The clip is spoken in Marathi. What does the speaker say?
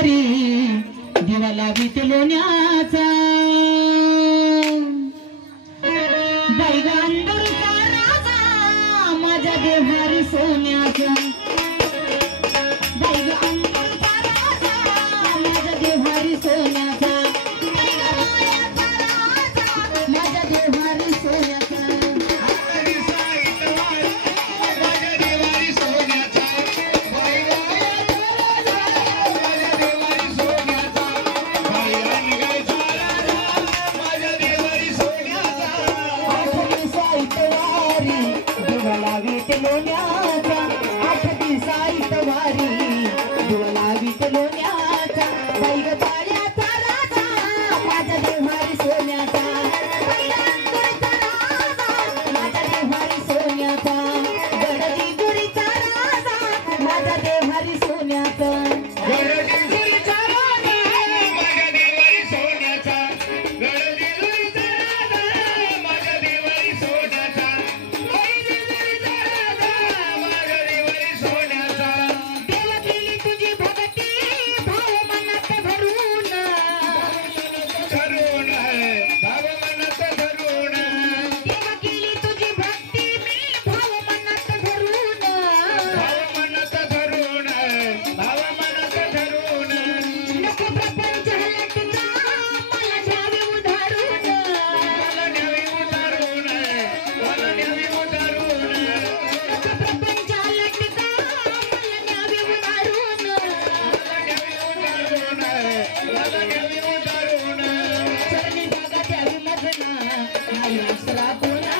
अंधारी दिवा लावित लोण्याचा. बैगांदूरचा राजा माझ्या देहारी सोन्याचा. Simón Yeah.